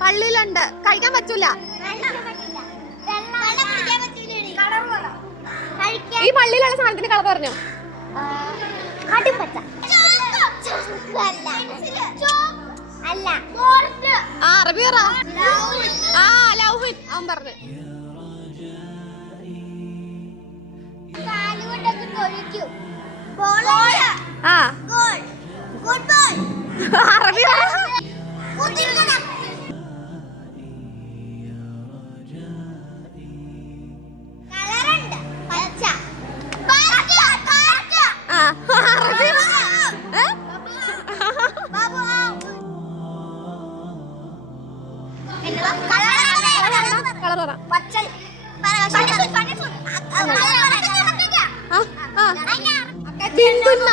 പള്ളിയിലുണ്ട്. കഴിക്കാൻ പറ്റൂല. ഈ പള്ളിയിലുള്ള സാധനത്തിന് കളർ പറഞ്ഞോ? അറബി പറ. ലൗഹിൻ അവൻ പറഞ്ഞു. അറബി ബിന്ദുന്ന.